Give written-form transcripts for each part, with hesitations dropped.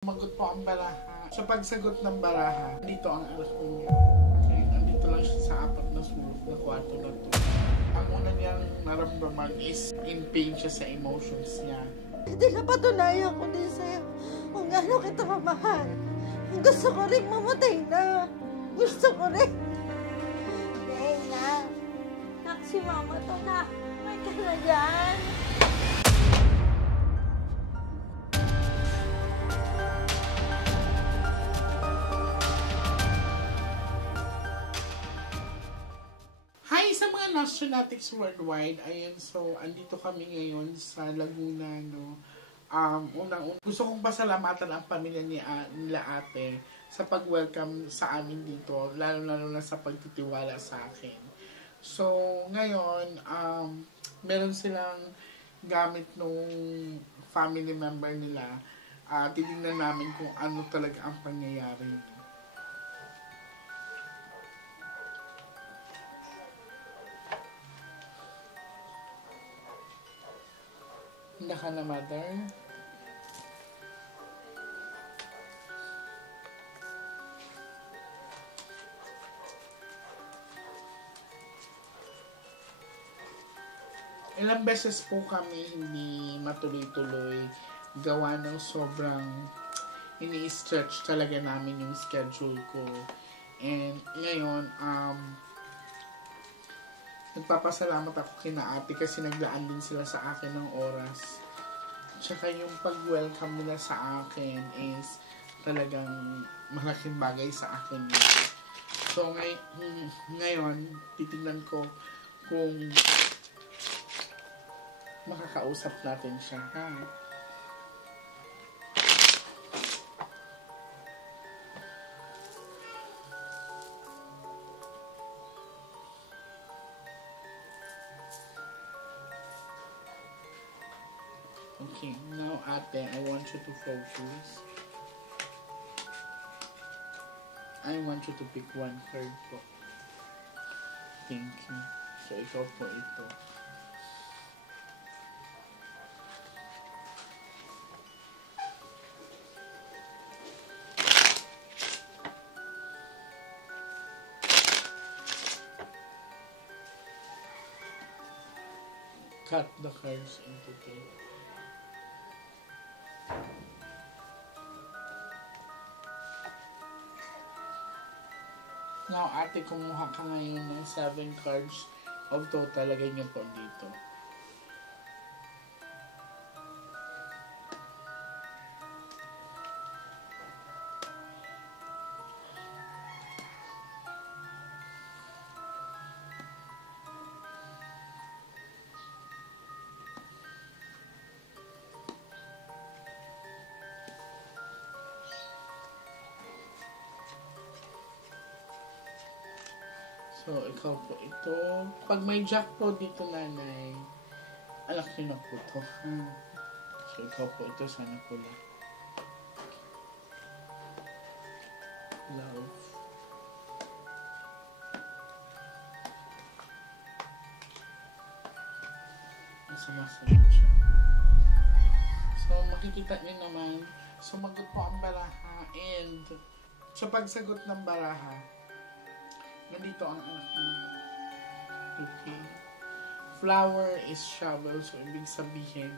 Sumagot po ang baraha. Sa pagsagot ng baraha, dito ang anak niya. Okay, andito lang siya sa apat na sulok na kwarto na to. Ang una niyang naramdaman is in pain siya sa emotions niya. Hindi napatunayan ko din sa'yo kung gaano kita mamahal. Gusto ko rin mamatay na. Gusto ko rin. Dahil na. Nak, si mama to na. May ka na dyan. Hi sa mga Nationatics worldwide. Ayun, so andito kami ngayon sa Laguna, no. Gusto kong pasalamatan ang pamilya nila ate sa pag-welcome sa amin dito, lalo na sa pagtitiwala sa akin. So, ngayon, meron silang gamit nung family member nila. Titignan namin kung ano talaga ang pangyayari. Handa ka na, mother? Ilang beses po kami hindi matuloy-tuloy gawa ng sobrang ini-stretch talaga namin yung schedule ko. And ngayon, nagpapasalamat ako kina ate kasi naglaan din sila sa akin ng oras. Tsaka yung pag-welcome nila sa akin is talagang malaking bagay sa akin. So ngayon, titignan ko kung makakausap natin siya, ha? Okay, now ate, I want you to focus. I want you to pick one card po. Thank you. So, ikaw po ito. Cut the cards into two. Now, ate, kumuha ka ngayon ng 7 cards of total. Lagay niyo po dito. So, ikaw po ito. Pag may jack po dito, nanay, anak niyo na po ito. So, ikaw po ito. Sana pula. Love. Masama-sama siya. So, makikita niyo naman, sumagot po ang baraha. And, sa pagsagot ng baraha, nandito ang anak niya. Okay. Flower is shovel. So, ibig sabihin,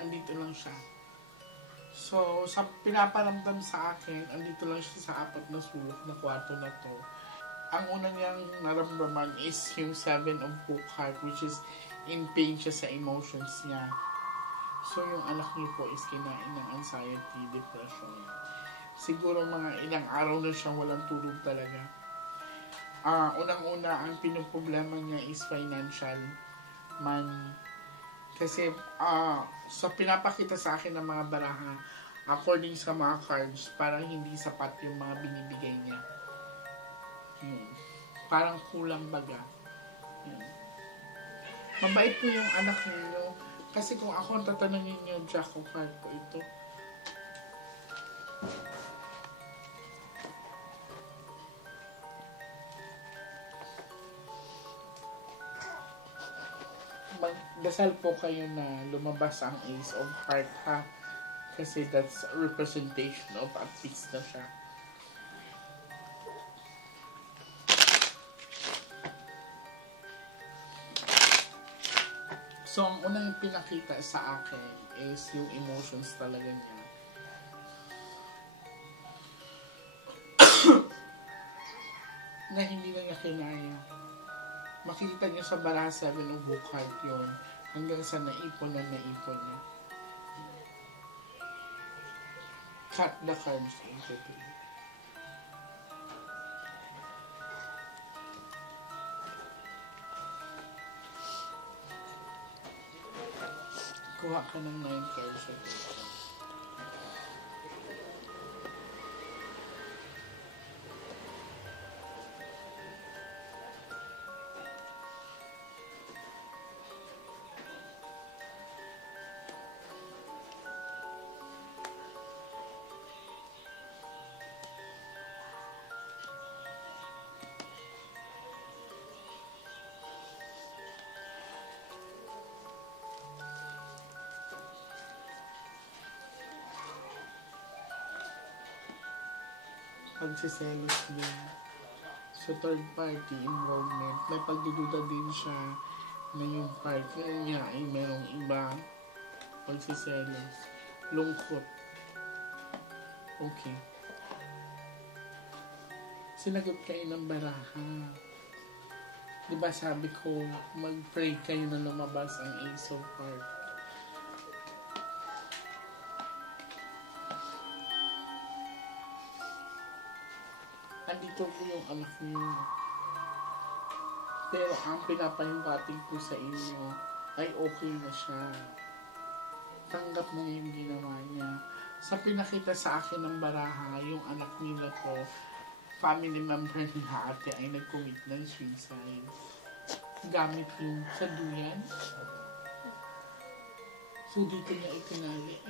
andito lang siya. So, sa pinaparamdam sa akin, andito lang siya sa apat na sulok na kwarto na to. Ang una niyang naramdaman is yung 7 of Hook Heart, which is in pain siya sa emotions niya. So, yung anak niyo po is kinain ng anxiety, depression. Siguro mga ilang araw na siyang walang tulog talaga. Unang-una, ang pinoproblema niya is financial money. Kasi sa pinapakita sa akin ng mga baraha, according sa mga cards, parang hindi sapat yung mga binibigay niya. Parang kulang baga. Mabait po yung anak niyo. Kasi kung ako ang tatanungin niyo, Jack of Heart po ito. Magdasal po kayo na lumabas ang Ace of Heart, ha? Kasi that's a representation of artist na siya. So, ang unang pinakita sa akin is yung emotions talaga niya. Na hindi na niya kinaya. Makikita niyo sa baraha 7 of book heart yun. Hanggang sa naipon niya. Cut the cards into two. Kuha ka ng 9 cards ito. Pagsiselos din. So, third party involvement. May pagdududa din siya na yung partner niya ay merong iba. Pagsiselos. Lungkot. Okay. Sinagot kayo ng baraha. Diba sabi ko, mag-pray kayo na lumabas ang Ace of Hearts. Andito po yung anak niyo. Pero ang pinapahiwatig po sa inyo ay okay na siya. Tanggap mo yung ginawa niya. Sa pinakita sa akin ng baraha, yung anak nila ko, family member ni ate ay nag-commit ng suicide. Gamit yung sa duyan. So dito niya itinali.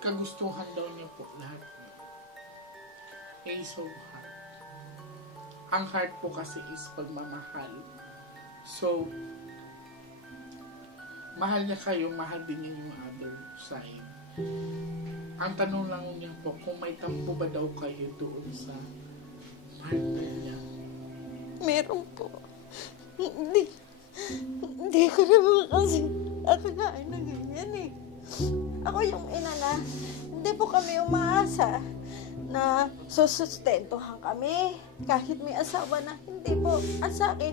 Kagustuhan daw niya po lahat. Ace of Heart. Ang heart po kasi is pagmamahal. So, mahal niya kayo, mahal din niya yung other side. Ang tanong lang niya po, kung may tampo ba daw kayo doon sa partner niya? Meron po. Hindi ko naman kasi akalain na ganyan eh. Ako yung ina na, hindi po kami umaasa na susustentuhan kami kahit may asawa na. Hindi po. At sa akin,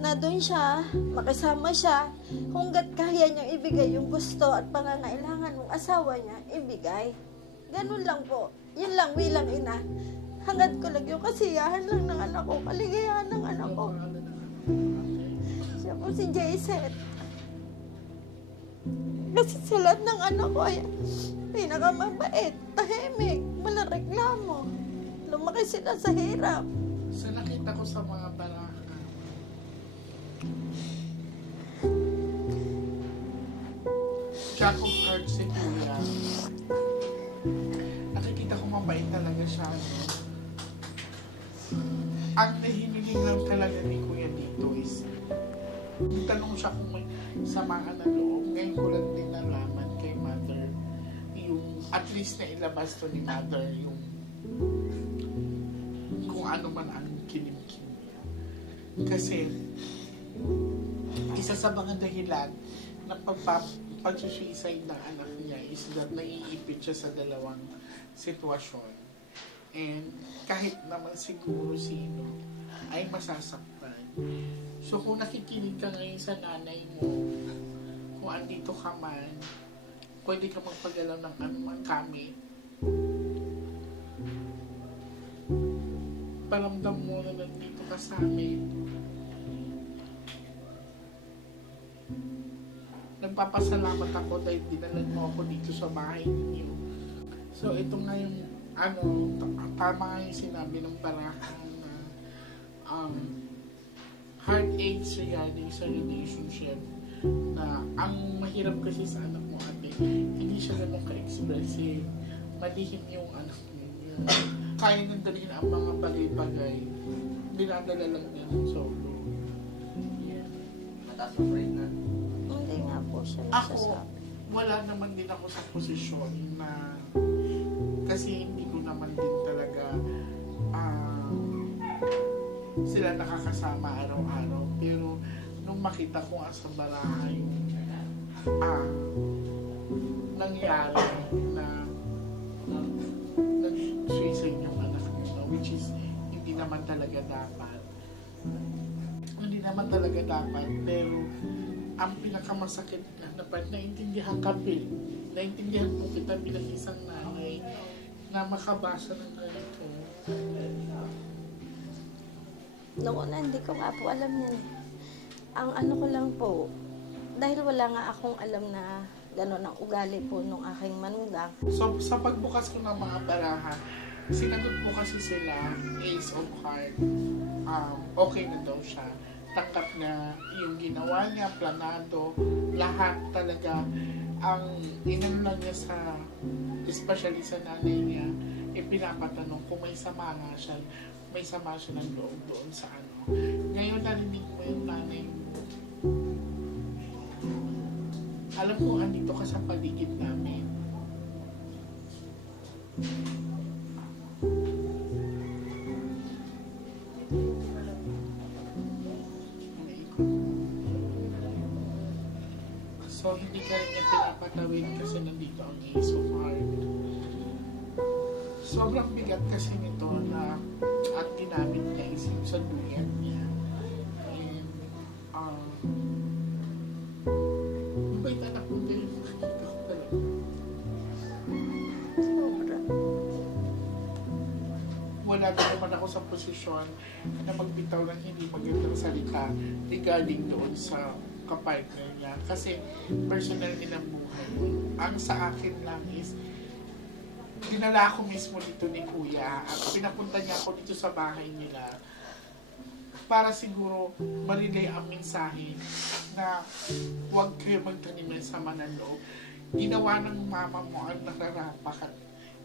na doon siya, makasama siya, hanggat kaya niyang ibigay yung gusto at pangangailangan ng asawa niya, ibigay. Ganun lang po. Yun lang, bilang ina. Hanggat ko lang yung kasiyahan lang ng anak ko, kaligayahan ng anak ko. Siya po si Jayset. Kasi sa lahat ng anak ko ay pinakamabait, tahimik, walang reklamo. Lumaki sila sa hirap. So nakita ko sa mga baraha, Jack of Hearts si Kuya. Nakikita ko mabait talaga siya. Ang nahiniling lang talaga ni Kuya dito is tanong siya kung may samaan ng loob. Ngayon ko lang din nalaman kay Mother yung at least na ilabas to ni Mother yung kung ano man ang kinimkim niya. Kasi isa sa mga dahilan na pag-suicide ng anak niya is that naiipit siya sa dalawang sitwasyon. And kahit naman siguro sino ay masasaktan. So kung nakikinig ka ngayon sa nanay mo, kung andito ka man, pwede ka magpagalaw ng anumang kami. Paramdam mo na nandito ka sa amin. Nagpapasalamat ako dahil dinalan mo ako dito sa bahay ninyo. So ito nga yung tama nga yung sinabi ng baraha na heartaches regarding sa relationship, na ang mahirap kasi sa anak mo ate, hindi siya ganun ka-expressive, malihim yung anak niya, kaya nang dalhin ang mga bagay-bagay, dinadala lang niya ng solo. Mataas ang rate na? Hindi nga po po siya Ako, nagsasabi. wala naman din ako sa posisyon na kasi hindi ko naman din talaga sila nakakasama araw-araw. Pero nung makita ko sa barahay nangyari na nag-suicide yung anak nila, which is hindi naman talaga dapat. Hindi naman talaga dapat, pero ang pinakamasakit na part, naintindihan po kita bilang isang nanay na makabasa ng ganito. Noong una, hindi ko nga po alam yan. Ang ano ko lang po, dahil wala nga akong alam na gano'n ang ugali po nung aking manugang. So, sa pagbukas ko ng mga baraha, sinagot po kasi sila, Ace of Hearts, okay na daw siya. Tanggap na yung ginawa niya, planado, lahat talaga. Ang inano lang niya sa, especially sa nanay niya, pinapatanong kung may sama siya ng loob doon sa ano. Ngayon narinig mo yung nanay mo. Alam ko, andito ka sa paligid namin. So, hindi ka rin niya pinapatawid kasi nandito ang Ace of Hearts. Sobrang bigat kasi nito na ang ginamit niya is yung sa duyan niya. And, mabait anak ko din. Nakikita ko talaga. Sobra. Wala na naman ako sa posisyon na magbitaw ng hindi magandang salita regarding doon sa kapartner niya. Kasi personal nilang buhay. Ang sa akin lang is dinala ako mismo dito ni Kuya at pinapunta niya ako dito sa bahay nila para siguro marilay ang mensahe na huwag kayo magtanim ng sama ng loob. Ginawa ng mama mo ang nararapat.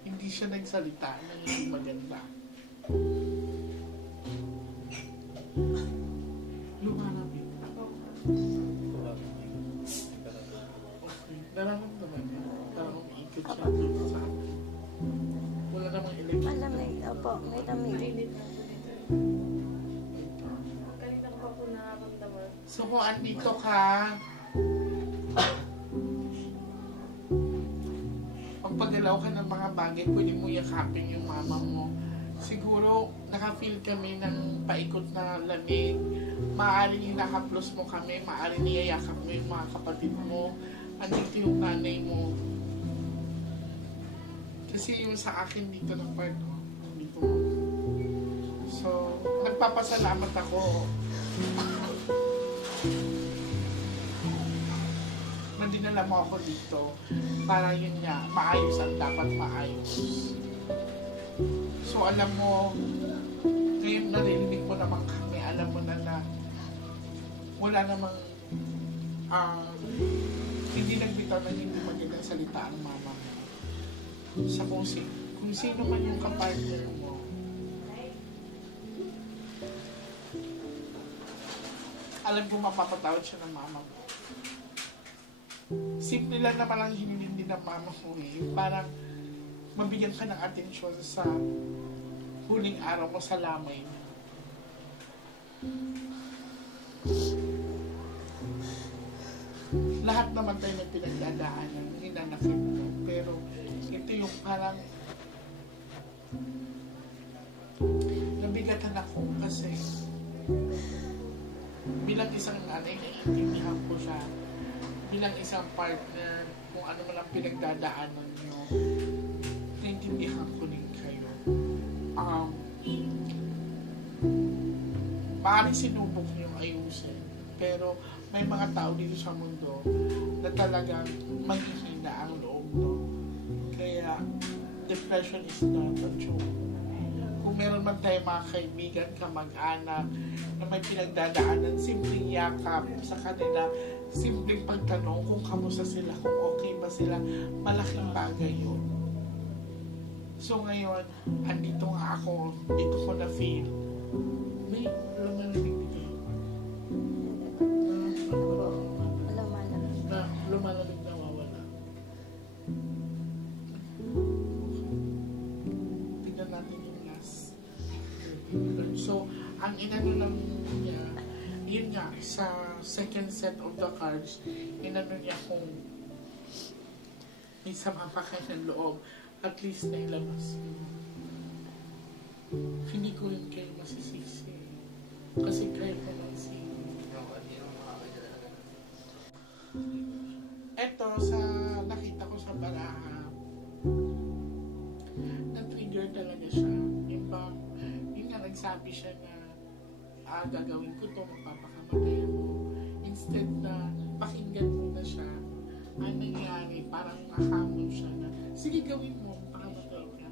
Hindi siya nagsalita na hindi maganda. Lumanapin. Okay. Nararamdaman niya. Parang umiikot siya dito sa akin. Wala namang electric. Malamig. Opo, may lamig. Kanina ko pa po nakaramdaman. So kung andito ka, pagpagalaw ka ng mga bagay, pwede mo yakapin yung mama mo. Siguro, nakafeel kami ng paikot na lamig. Maaaring hinahaplos mo kami, maaaring niyayakap mo yung mga kapatid mo. Andito yung nanay mo. Kasi yung sa akin dito ng part, dito. So, nagpapasalamat ako na dinala mo ako dito para yun nga, maayos ang dapat maayos. So, alam mo, ngayon narinig mo naman kami, alam mo na wala namang hindi nagbitaw na hindi magandang salita ang mama mo. Sa kung sino man yung kapartner mo. Alam ko mapapatawad siya ng mama mo. Simple lang naman ang hinilindi ng mama mo eh. Parang mabigyan ka ng atensyon sa huling araw mo sa lamay mo. Lahat naman tayo may pinagdadaanan, hinanakit mo. Pero ito yung parang nabigatan ako kasi bilang isang nanay, naiintindihan ko siya. Bilang isang partner, kung ano man ang pinagdadaanan nyo, naiintindihan ko din kayo. Maaaring sinubok nyo ayusin, pero may mga tao dito sa mundo na talagang maghihina ang loob, no? Kaya, depression is not a joke. Kung meron man tayo mga kaibigan, kamag-anak, na may pinagdadaanan, simpleng yakap sa kanila, simpleng pagtanong kung kamusta sila, kung okay ba sila, malaking bagay yun. So ngayon, andito nga ako, dito ko na feel, may lumalamig dito. Tignan natin yung last. So, ang inano lang niya, yun nga, sa second set of the cards, inano niya kung may sama pa kayo ng loob, at least nailabas mo. Hindi ko yun kayo masisisi. Kasi kayo ko lang si... Eto, sa nakita ko sa baraha, na-trigger talaga siya. Yung bang, yun nga, nagsabi siya na gagawin ko to, magpapakamatay ako. Instead na pakinggan mo na siya, ang nangyari, parang nahamon siya na, sige gawin mo, pakamatay ka.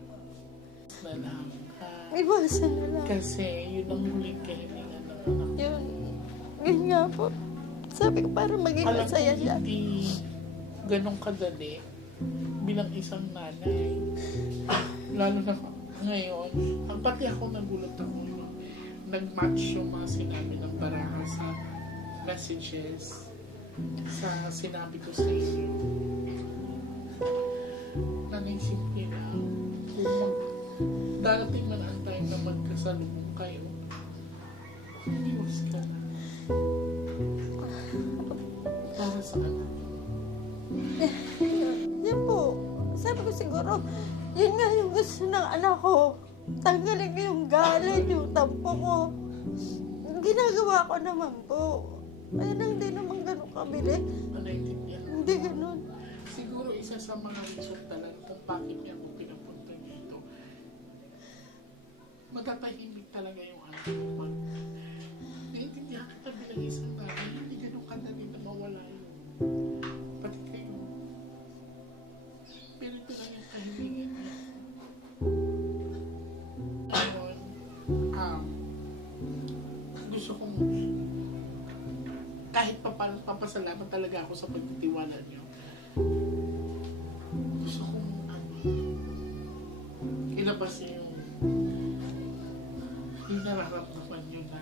Na lang. Iwasan na lang. Kasi yun ang huling kahilingan ng anak ko. Yun nga po. Sabi ko parang maging Alam masaya ko siya. hindi ganong kadali bilang isang nanay. Lalo na ngayon, ang pati ako nagulat ako nag-match yung mga sinabi ng baraha sa messages sa sinabi ko sa inyo. Nanisip nila kung darating man ang time na magkasalubong kayo, iwas ka na. Para sa anak. Yan po. Sabi ko siguro, yun nga yung gusto ng anak ko. Tanggalin ko yung galit, yung tampo ko. Ginagawa ko naman po. Ay, hindi naman ganun kabili. Naintindihan. Hindi ganun. Siguro isa sa mga reason talaga kung bakit niya ako pinapunta dito. Matatahimik talaga yung anak ko. Naintindihan kita bilang isang nanay, hindi ganun kadali na mawala yun. Pati kayo. Pero ito lang yung kahilingan niya. Ngayon, gusto kong kahit papasalamat talaga ako sa pagtitiwala niyo. Gusto kong ilabas niyo yung nararamdaman niyo na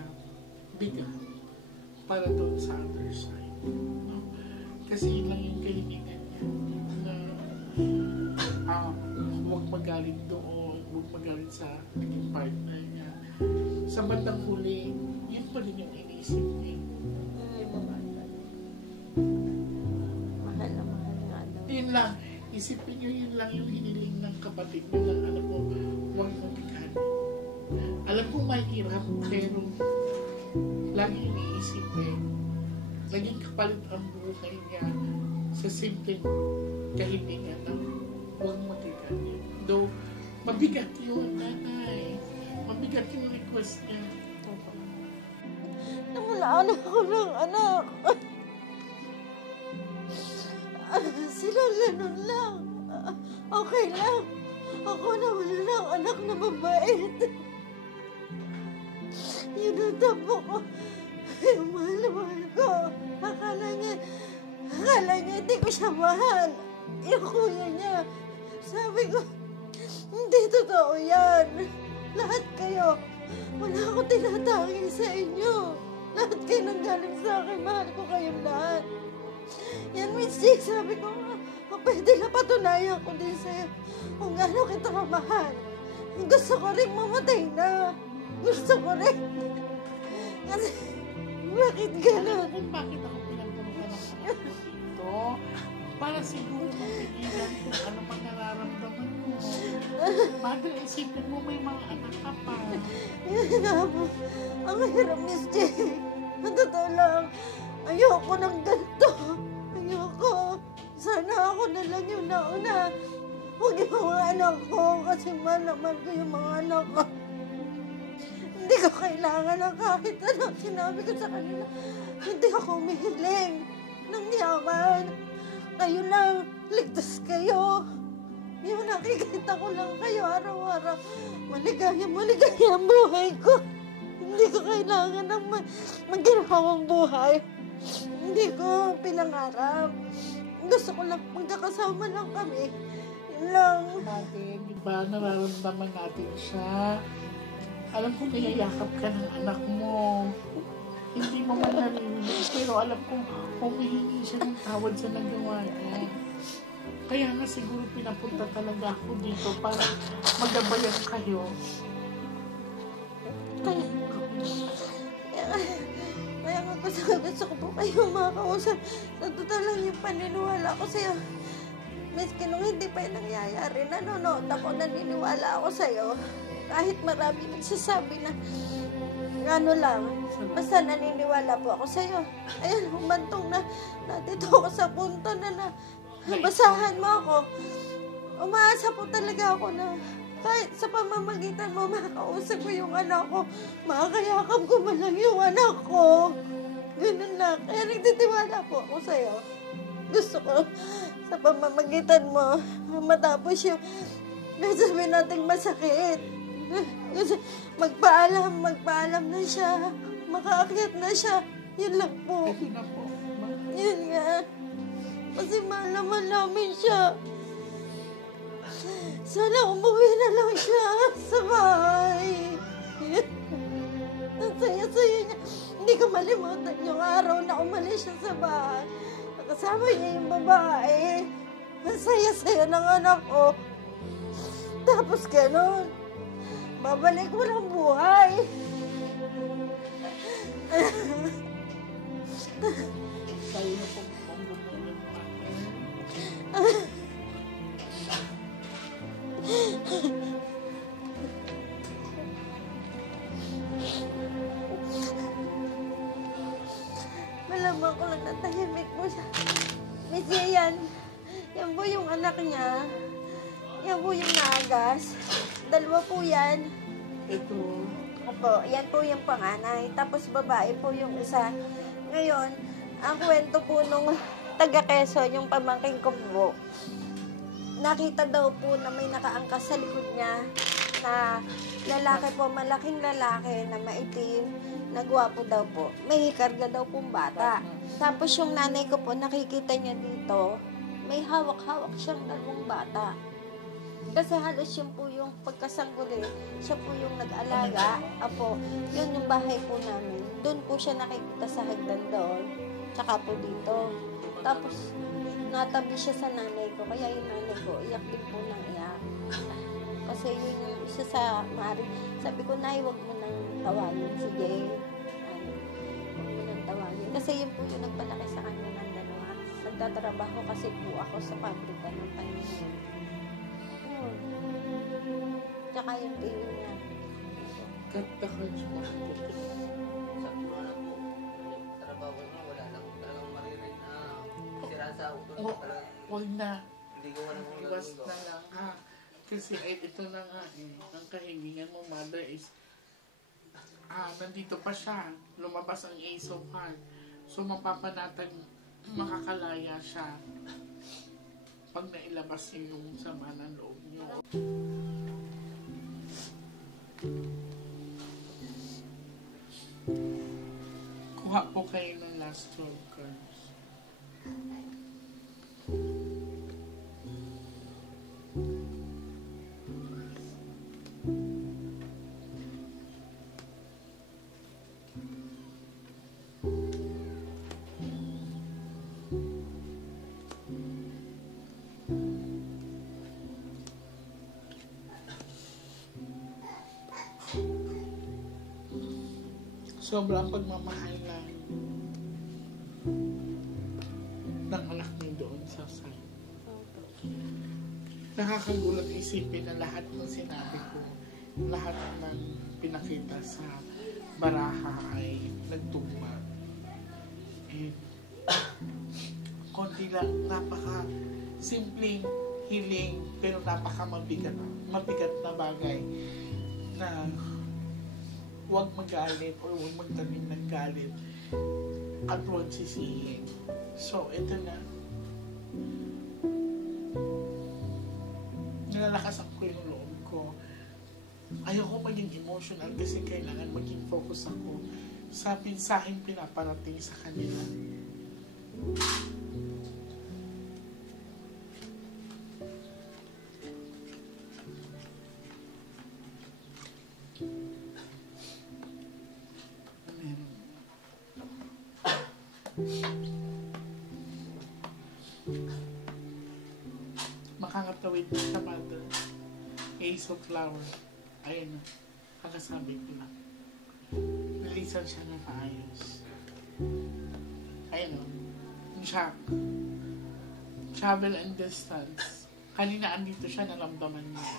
bigat para doon sa other side. No? Kasi yun lang yung kahilingan niya na huwag magalit doon, huwag magalit sa naging partner niya. Sa bandang huli, yun pa rin yung iniisip niya. Mahal na mahal nga daw. Yun lang, isipin nyo yun lang yung hiniling ng kapatid nyo ng anak mo, huwag mong bigat. Alam ko mahirap, pero lagi iniisip naging kapalit ang buhay niya sa simpleng kahilingan ng huwag mabigat. Though, mabigat yun, nanay. Mabigat yung request niya. Namulaan ako ng anak. Sila ganun lang. Okay lang. Ako nawala ng anak na mabait. Yun ang tapo ko. Yung mahal na mahal ko. Akala niya hindi ko siya mahal. Yung kuya niya. Sabi ko, hindi totoo yan. Lahat kayo, wala ako tinatangi sa inyo. Lahat kayo nanggaling sa akin, mahal ko kayong lahat. Yan, Miss Jake, sabi ko nga, pwede na patunayan ko din sa'yo kung gaano kita kamahal. Gusto ko rin mamatay na. Gusto ko rin. Kasi, bakit gano'n? Kung bakit ako pinagpunta ng anak ko dito, para siguro mapigilan kung ano pang nararamdaman ko. Mother, isipin mo may mga anak ka pa. Yan nga po. Ang hirap, Miss Jake. Ang totoo lang, ayoko ng ganito. Ayoko. Sana ako na lang yung nauna. Huwag yung mga anak ko kasi mahal naman ko yung mga anak ko. Hindi ko kailangan ng kahit ano. Sinabi ko sa kanila, hindi ako humihiling ng yaman. Kayo lang, ligtas kayo. Yung nakikita ko lang kayo araw-araw. Maligaya ang buhay ko. Hindi ko kailangan ng maginhawang buhay. Hindi ko pinangarap. Gusto ko lang magkakasama lang kami. Yun lang. Natin, di ba, nararamdaman natin siya. Alam ko niyayakap ka ng anak mo. Hindi mo man narinig, pero alam ko humihingi siya ng tawad sa nagawa niya. Kaya nga siguro pinapunta talaga ako dito para magabayan kayo. Kaya nga gusto ko po kayo makakausap. Sa total lang yung paniniwala ko sa'yo. Miski nung hindi pa yung nangyayari, nanonood ako, naniniwala ako sa'yo. Kahit marami nagsasabi na ano lang, basta naniniwala po ako sa'yo. Ayan, humantong na dito ako sa punto na basahan mo ako. Umaasa po talaga ako na kahit sa pamamagitan mo, makakausap ko yung anak ko. Makakayakap ko man lang yung anak ko. Ganun lang. Kaya nagtitiwala po ako sa'yo. Gusto ko sa pamamagitan mo, matapos yung nasabi nating masakit. Kasi magpaalam na siya. Makaakyat na siya. Yun lang po. Ito na po. Yun nga. Kasi mahal naman namin siya. Sana umuwi na lang siya sa bahay. Ang saya-saya niya. Hindi ko malimutan yung araw na umalis siya sa bahay. Nakasama niya yung babae. Ang saya-saya ng anak ko. Tapos gano'n. Babalik mo ng buhay. Tayo na po ang bumulit pa. Malaman ko lang natahimik mo siya. Miss Yan, yan po yung anak niya. Yan po yung naagas. Dalawa po yan. Ito. Opo, yan po yung panganay. Tapos babae po yung isa. Ngayon, ang kwento po nung taga Quezon, yung pamangkin ko po, nakita daw po na may nakaangkas sa likod niya na lalaki po, malaking lalaki na maitim, na gwapo daw po. May hikarga daw pong bata. Tapos yung nanay ko po, nakikita niya dito, may hawak-hawak siyang dalawang bata. Kasi halos yun po yung pagkasangguli, siya po yung nag-alaga. Apo, yun yung bahay po namin. Doon po siya nakikita sa hagdan doon. Tsaka po dito. Tapos, natabi siya sa nanay ko. Kaya yung nanay ko, iyak din po ng iyak. Kasi yun yung isa sa mari. Sabi ko, Nay, huwag mo nang tawagin si Jay. Huwag mo nang tawagin. Kasi yun po yung nagpalaki sa kanya ng dalawa. Nagtatrabaho kasi po ako sa pabrika ng time na yun. Tsaka yung baby niya. Kata ka siya. Sakto na po. Trabaho na, wala lang talagang maririn na sira sa ulo na talagang Huwag na. hindi ko alam kung Iwas gagawin ko. na lang ha. Kasi ay, ito na nga eh. Ang kahilingan mo, mother, is nandito pa siya. Lumabas ang Ace of Hearts. So, mapapanatag makakalaya siya pag nailabas niyo yung sama ng loob niyo. Kuha po kayo ng last 12 cards. Sobrang pagmamahal ng anak niyo doon sa site. Nakakagulat isipin na lahat ng sinabi ko, lahat ng pinakita sa baraha ay nagtugma. And konti lang, napaka simpleng hiling pero napaka mabigat na bagay na huwag magalit o huwag magtanim ng galit at huwag sisihin. So, ito na. Nilalakasan ko yung loob ko. Ayoko maging emotional kasi kailangan maging focus ako sa pinsahing pinaparating sa kanila. makangatawid na sa mother. Ace of flower. Ayun na. Kakasabi ko lang. Nalisan siya na maayos. Ayun o. Shock. Travel and distance. Kanina andito siya, naramdaman niya.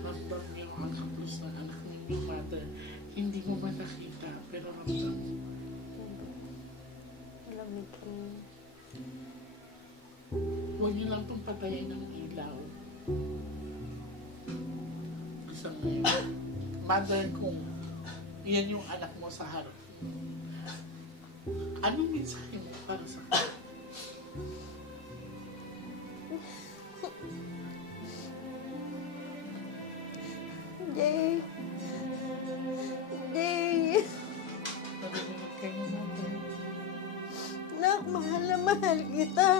Ramdam niya ang kapos na anak niyo, mother. Hindi mo man nakita, pero ramdam. Malamig ko. Huwag niyo lang itong patayin ng ilaw. Isang ngayon. Mother, kung yan yung anak mo sa harap mo, anong mensahe mo para sa kanya? Jay. Jay. Narinig kayo natin. Nak, mahal na mahal kita.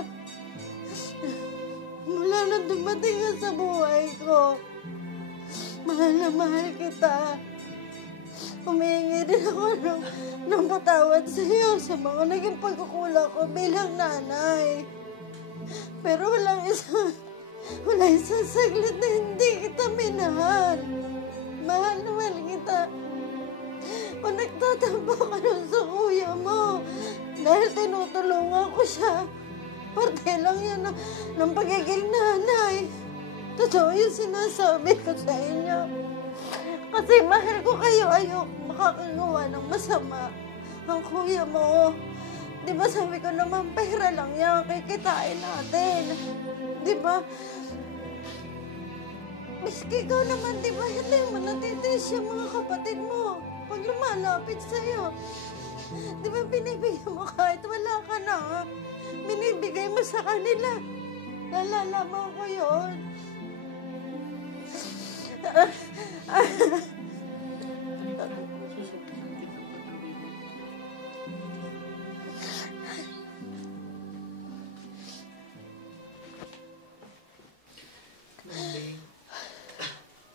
Mula nang dumating ka sa buhay ko, mahal na mahal kita. Humihingi din ako ng patawad sa iyo sa mga naging pagkukulang ko bilang nanay. Pero wala isang saglit na hindi kita minahal. Mahal na mahal kita. Kung nagtatampo ka nun sa kuya mo, dahil tinutulungan ko siya, parte lang yan ng pagiging nanay. Totoo yung sinasabi ko sa inyo. Kasi mahal ko kayo, ayok makakagawa ng masama ang kuya mo. Di ba sabi ko naman, pera lang yan, kikitain natin. Di ba? Miski ikaw naman, di ba, hindi mo natitiis yung mga kapatid mo pag lumalapit sa'yo. Di ba binibigay mo kahit wala ka na, ha? Binibigay mo sa kanila. Nalalaman ko yun.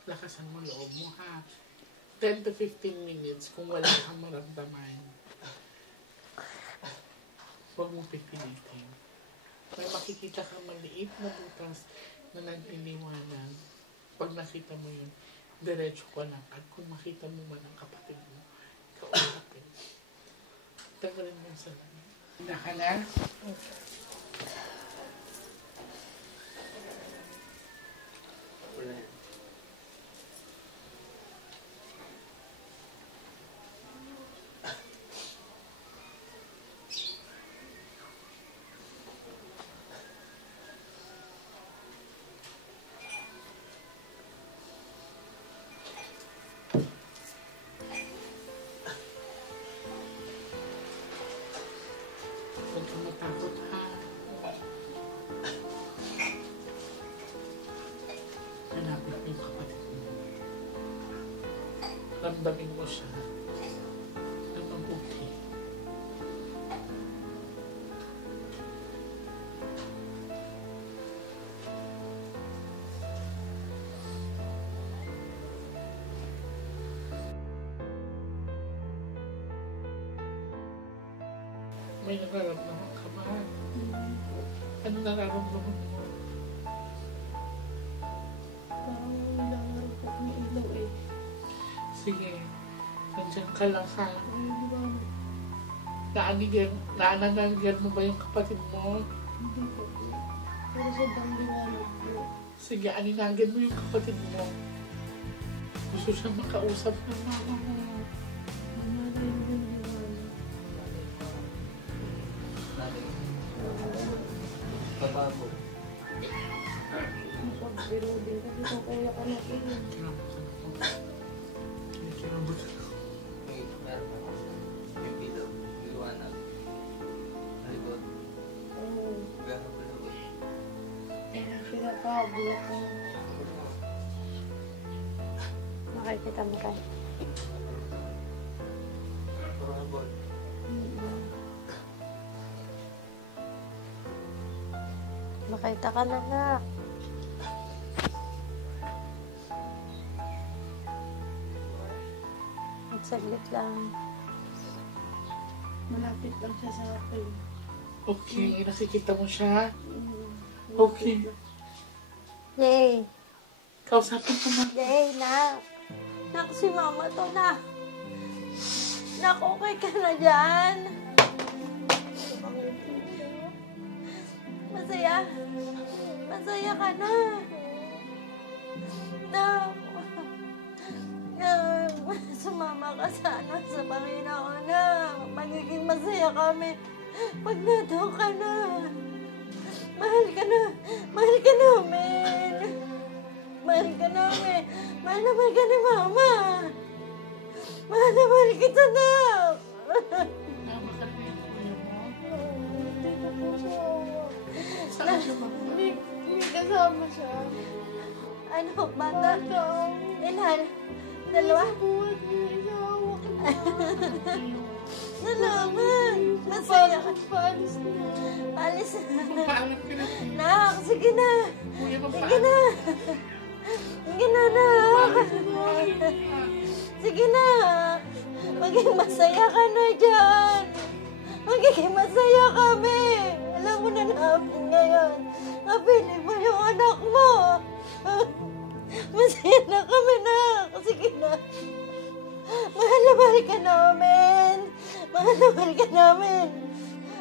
Lakasan mo loob mo, ha? 10 to 15 minutes kung wala kang maramdaman. Huwag mong pipilitin. May makikita kang maliit na butas na nag-iliwanag. Pag nakita mo yun, diretso ko lang. At kung makita mo man ang kapatid mo, kausapin. Tagalin mo sa lamin. Handa ka na? Wala yan. Huwag kang matakot, ha? Hanapin mo yung kapatid mo. Ramdamin mo siya na mabuti. May nararamdaman ka ba? Ano nararamdaman mo? Parang nangarap ko ng ilaw eh. Sige, nandiyan ka lang, ha? Ay, di ba? Naananagan mo ba yung kapatid mo? Hindi po po. Pero sobrang liwanag po. Sige, aninagan mo yung kapatid mo. Gusto siyang makausap ng mama mo. Nanatay mo yung liwanag. Bababo. Mapagbiro din kasi kukuya ka na po. Kinabot ako. May meron ako siya. May bilaw. Liwanag. Malikot. Oo. Gano'n ko lang. Parang pinapabulok ko. Makikita mo kayo. Bababo. Makita ka na nga. At saglit lang. Malapit lang siya sa akin. Okay, nakikita mo siya? Mm. Okay. Jay. Kausapin ko na. Jay, nak. Nak, si mama to, nak. Nak, okay ka na dyan? Masaya. Masaya ka na. Nak. Sumama ka sana sa Panginoon na. Magiging masaya kami. Pag nataw ka na. Mahal ka na. Mahal ka namin. Mahal ka namin. Mahal na mahal ka ni Mama. Mahal na mahal kita na. Tama ka na yung kuya mo. Hindi ko po siya awa. Saan siya mama? May kasama siya. Ano, bata? Bata. Ilan? Dalawa? Buwan niya. Isawa ka na. Salamat. Masaya ka. Paalis na. Alis na. Paalam ka na. Nak, sige na. Kuya, Sige mapaalam. na. Sige na, nak. Sige na. Maging masaya ka na dyan. Magiging masaya kami. Alam mo na namin ngayon. Napili mo yung anak mo. Masaya na kami, nak. Sige na. Mahal na mahal ka namin. Mahal na mahal ka namin.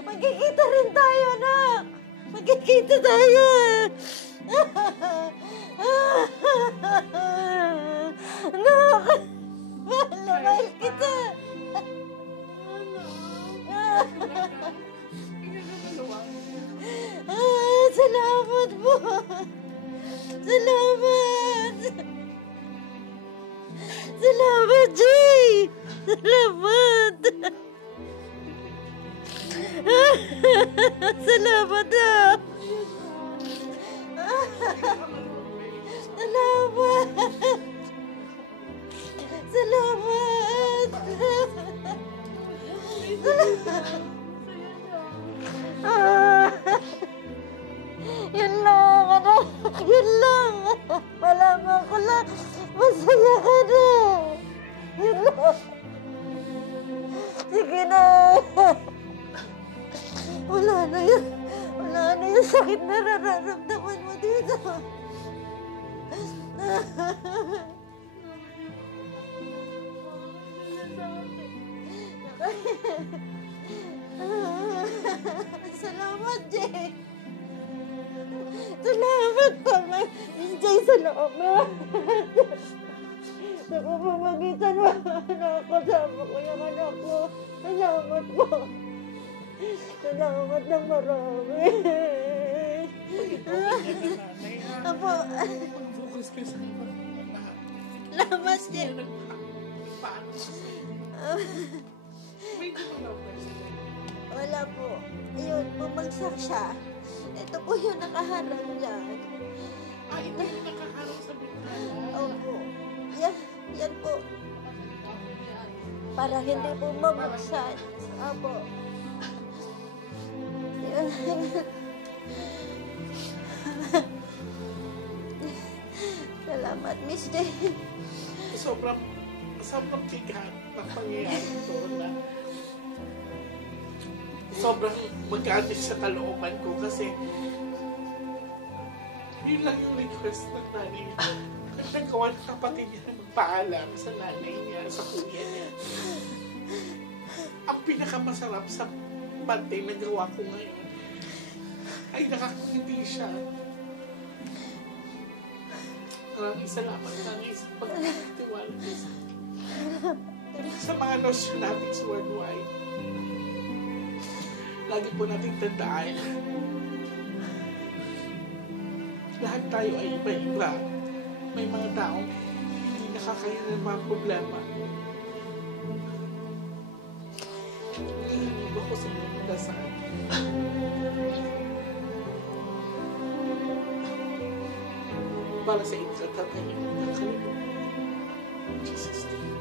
Magkikita rin tayo, nak. Magkikita tayo. Nak. Mahal na mahal kita. Salamat po. Salamat. Salamat, Jay. Salamat. Salamat na. Salamat. Salamat. Yun lang, anak. Yun lang. Malaman ko lang. Masaya ka na. Yun lang. Sige na. Wala na yun. Wala na yung sakit na nararamdaman mo dito. Salamat, Jay. Salamat pa, Jay, salamat. Sa pamamagitan mo, anak ko, sama ko yung anak ko. Salamat po. Salamat na marami. Apo. Mag-focus kayo sa ibang lahat. Salamat, Jay. Paano sa May di mo na-press. Wala po. Ayun, bumagsak siya. Ito po yung nakaharang dyan. Ah, ito yung nakaharap sa bintana. Opo. Yan po. Para hindi po mabuksan. Opo. Salamat, Miss J. Sobrang bigat ng pangyayari ito na sobrang magalit sa kalooban ko kasi yun lang yung request ng nanay niya. Nagawa ng kapatid niya na magpaalam sa nanay niya, sa kuya niya. Ang pinakamasarap sa birthday na gawa ko ngayon ay nakakangiti siya. Maraming salamat nanay sa pagtitiwala niya sa akin. Sa mga Nostradamus worldwide, lagi po nating tandaan, lahat tayo ay iba-iba. May mga taong hindi nakakaya ng mga problema. Hihingib ako sa inyong dasal. Para sa inyo at tatay niyo. Jesus name.